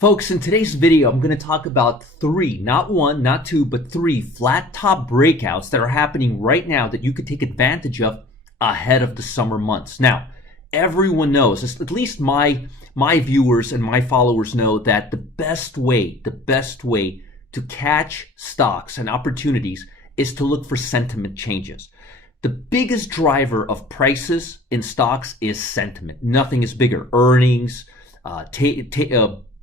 Folks, in today's video, I'm going to talk about three, not one, not two, but three flat top breakouts that are happening right now that you could take advantage of ahead of the summer months. Now, everyone knows, at least my viewers and my followers know that the best way to catch stocks and opportunities is to look for sentiment changes. The biggest driver of prices in stocks is sentiment. Nothing is bigger. Earnings,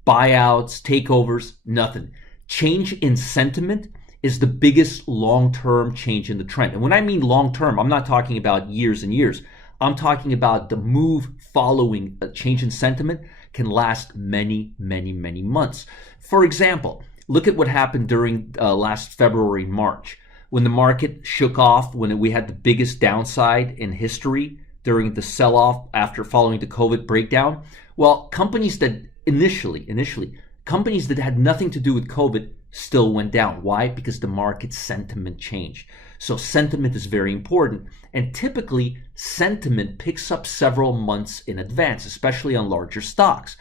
buyouts, takeovers, nothing. Change in sentiment is the biggest long-term change in the trend. And when I mean long-term, I'm not talking about years and years. I'm talking about the move following a change in sentiment can last many, many, many months. For example, look at what happened during last February, March, when the market shook off, when we had the biggest downside in history during the sell-off after following the COVID breakdown. Well, companies that initially, companies that had nothing to do with COVID still went down. Why? Because the market sentiment changed. So sentiment is very important. And typically, sentiment picks up several months in advance, especially on larger stocks.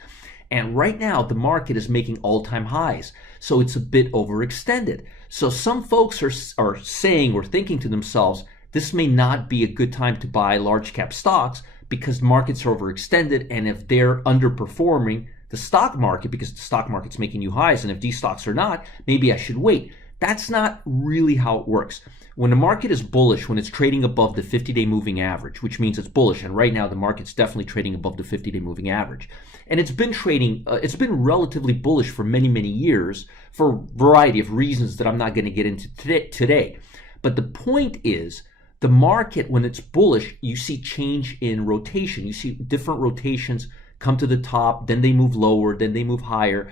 And right now, the market is making all-time highs. So it's a bit overextended. So some folks are saying or thinking to themselves, this may not be a good time to buy large cap stocks because markets are overextended. And if they're underperforming the stock market because the stock market's making new highs, and if these stocks are not, maybe I should wait. That's not really how it works. When the market is bullish, when it's trading above the 50-day moving average, which means it's bullish, and right now the market's definitely trading above the 50-day moving average. And it's been trading, it's been relatively bullish for many, many years for a variety of reasons that I'm not going to get into today. But the point is, the market, when it's bullish, you see change in rotation. You see different rotations come to the top, then they move lower, then they move higher.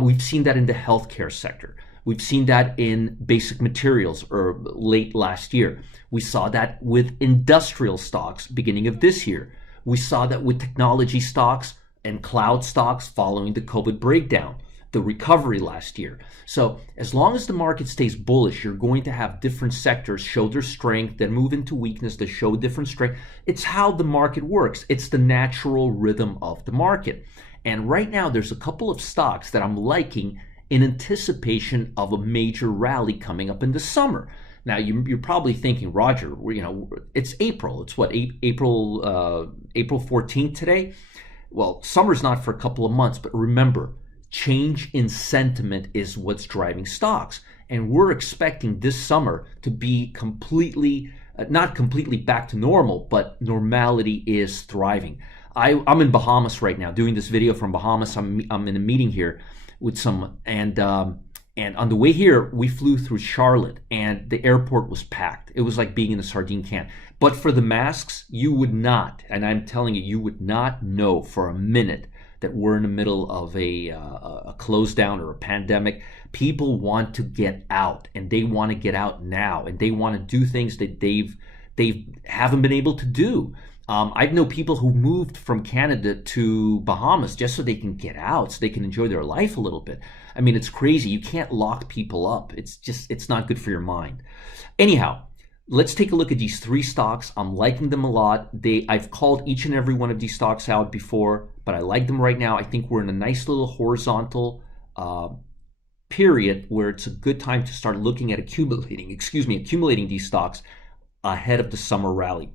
We've seen that in the healthcare sector. We've seen that in basic materials or late last year. We saw that with industrial stocks beginning of this year. We saw that with technology stocks and cloud stocks following the COVID breakdown, the recovery last year. So as long as the market stays bullish, you're going to have different sectors show their strength, then move into weakness to show different strength. It's how the market works. It's the natural rhythm of the market. And right now, there's a couple of stocks that I'm liking in anticipation of a major rally coming up in the summer. Now, you're probably thinking, Roger, it's April. It's what, April 14th today? Well, summer's not for a couple of months, but remember, change in sentiment is what's driving stocks. And we're expecting this summer to be completely, not completely back to normal, but normality is thriving. I'm in Bahamas right now, doing this video from Bahamas. I'm in a meeting here with some, and on the way here, we flew through Charlotte, and the airport was packed. It was like being in a sardine can. But for the masks, you would not, and I'm telling you, you would not know for a minute that we're in the middle of a close down or a pandemic. People want to get out, and they want to get out now, and they want to do things that they haven't been able to do. I know people who moved from Canada to Bahamas just so they can get out, so they can enjoy their life a little bit. I mean, it's crazy. You can't lock people up. It's not good for your mind. Anyhow, let's take a look at these three stocks. I'm liking them a lot. I've called each and every one of these stocks out before, but I like them right now. I think we're in a nice little horizontal period where it's a good time to start looking at accumulating these stocks ahead of the summer rally.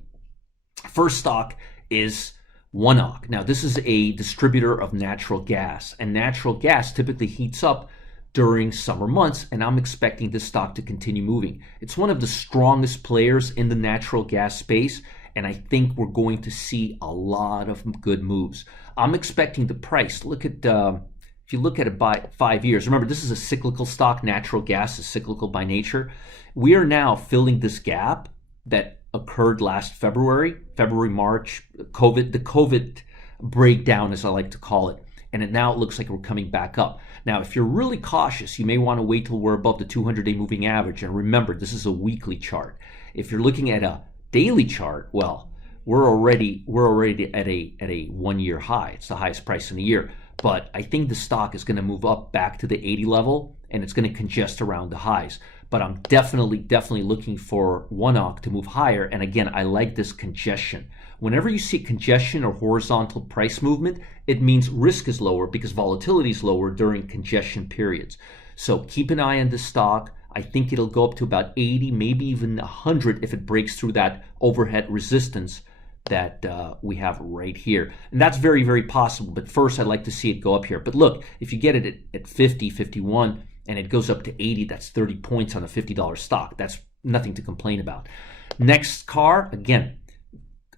First stock is ONEOK. Now, this is a distributor of natural gas, and natural gas typically heats up during summer months, and I'm expecting this stock to continue moving. It's one of the strongest players in the natural gas space, and I think we're going to see a lot of good moves. I'm expecting the price. Look at, if you look at it by 5 years, remember, this is a cyclical stock. Natural gas is cyclical by nature. We are now filling this gap that occurred last February, March, the COVID breakdown, as I like to call it. And now it looks like we're coming back up. Now, if you're really cautious, you may want to wait till we're above the 200-day moving average. And remember, this is a weekly chart. If you're looking at a daily chart, well, we're already at a 1-year high. It's the highest price in a year. but I think the stock is going to move up back to the 80 level, and it's going to congest around the highs. But I'm definitely looking for ONEOK to move higher. And again, I like this congestion. Whenever you see congestion or horizontal price movement, it means risk is lower because volatility is lower during congestion periods. So keep an eye on this stock. I think it'll go up to about 80, maybe even 100 if it breaks through that overhead resistance that we have right here. And that's very possible. But first, I'd like to see it go up here. But look, if you get it at 50, 51, and it goes up to 80, that's 30 points on a $50 stock. That's nothing to complain about. Next car, again,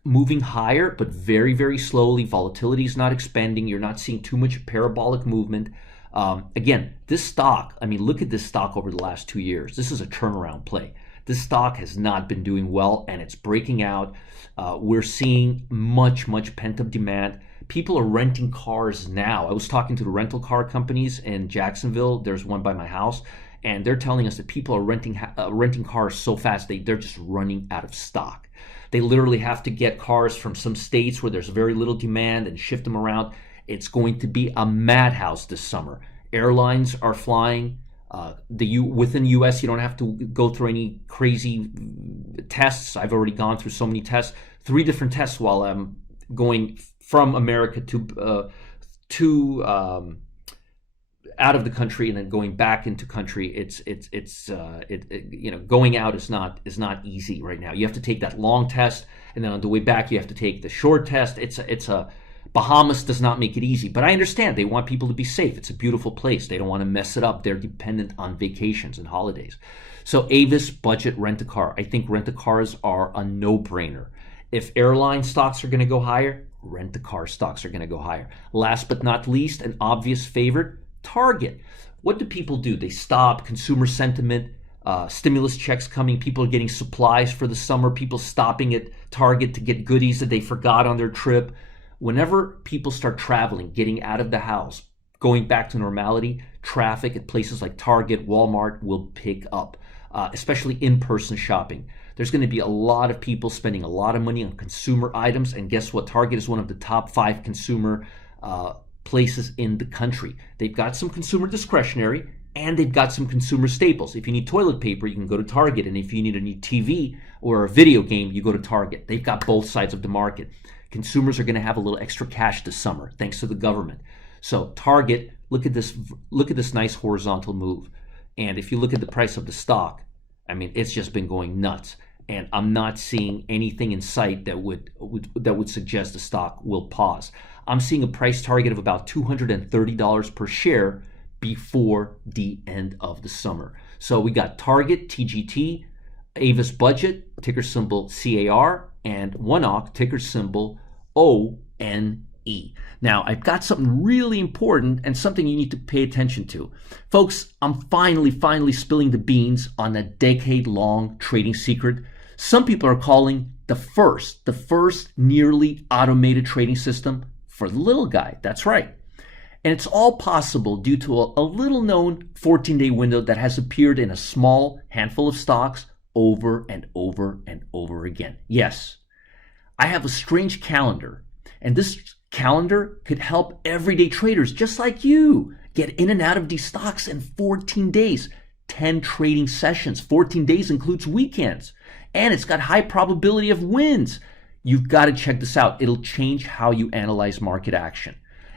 moving higher, but very slowly. Volatility is not expanding. You're not seeing too much parabolic movement. Again, this stock, I mean, look at this stock over the last 2 years. This is a turnaround play. This stock has not been doing well, and it's breaking out. We're seeing much pent-up demand. People are renting cars now. I was talking to the rental car companies in Jacksonville. There's one by my house, and they're telling us that people are renting cars so fast they're just running out of stock. They literally have to get cars from some states where there's very little demand and shift them around. It's going to be a madhouse this summer. Airlines are flying. Within the U.S., you don't have to go through any crazy tests. I've already gone through so many tests, 3 different tests while I'm going from America to out of the country and then going back into country. Going out is not easy right now. You have to take that long test, and then on the way back you have to take the short test. Bahamas does not make it easy, but I understand they want people to be safe. It's a beautiful place. They don't want to mess it up. They're dependent on vacations and holidays. So Avis budget rent-a-car. I think rent-a-cars are a no-brainer. If airline stocks are going to go higher, rent-a-car stocks are going to go higher. Last but not least, an obvious favorite, Target. What do people do? They stop. Consumer sentiment, stimulus checks coming. People are getting supplies for the summer. People stopping at Target to get goodies that they forgot on their trip. Whenever people start traveling, getting out of the house, going back to normality, traffic at places like Target, Walmart will pick up, especially in-person shopping. There's going to be a lot of people spending a lot of money on consumer items, and guess what? Target is one of the top 5 consumer places in the country. They've got some consumer discretionary, and they've got some consumer staples. If you need toilet paper, you can go to Target, and if you need a new TV or a video game, you go to Target. They've got both sides of the market. Consumers are going to have a little extra cash this summer thanks to the government. So Target, look at this nice horizontal move. And if you look at the price of the stock, I mean, it's just been going nuts. And I'm not seeing anything in sight that would suggest the stock will pause. I'm seeing a price target of about $230 per share before the end of the summer. So we got Target, TGT, Avis Budget, ticker symbol CAR, and ONEOK, ticker symbol ONE. Now, I've got something really important and something you need to pay attention to. Folks, I'm finally spilling the beans on a decade-long trading secret some people are calling the first nearly automated trading system for the little guy. That's right. And it's all possible due to a little-known 14-day window that has appeared in a small handful of stocks over and over again. Yes, I have a strange calendar, and this calendar could help everyday traders just like you get in and out of these stocks in 14 days. 10 trading sessions. 14 days includes weekends. And it's got high probability of wins. You've got to check this out. It'll change how you analyze market action.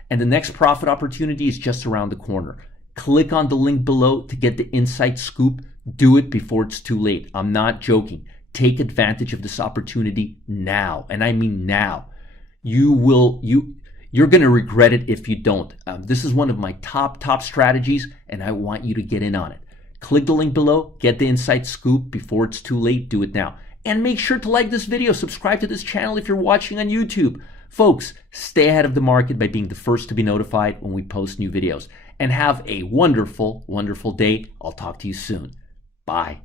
And the next profit opportunity is just around the corner. Click on the link below to get the inside scoop. Do it before it's too late. I'm not joking. Take advantage of this opportunity now. And I mean now. You're going to regret it if you don't. This is one of my top strategies, and I want you to get in on it. Click the link below, get the inside scoop before it's too late. Do it now. And make sure to like this video, subscribe to this channel if you're watching on YouTube. Folks, stay ahead of the market by being the first to be notified when we post new videos. And have a wonderful day. I'll talk to you soon. Bye.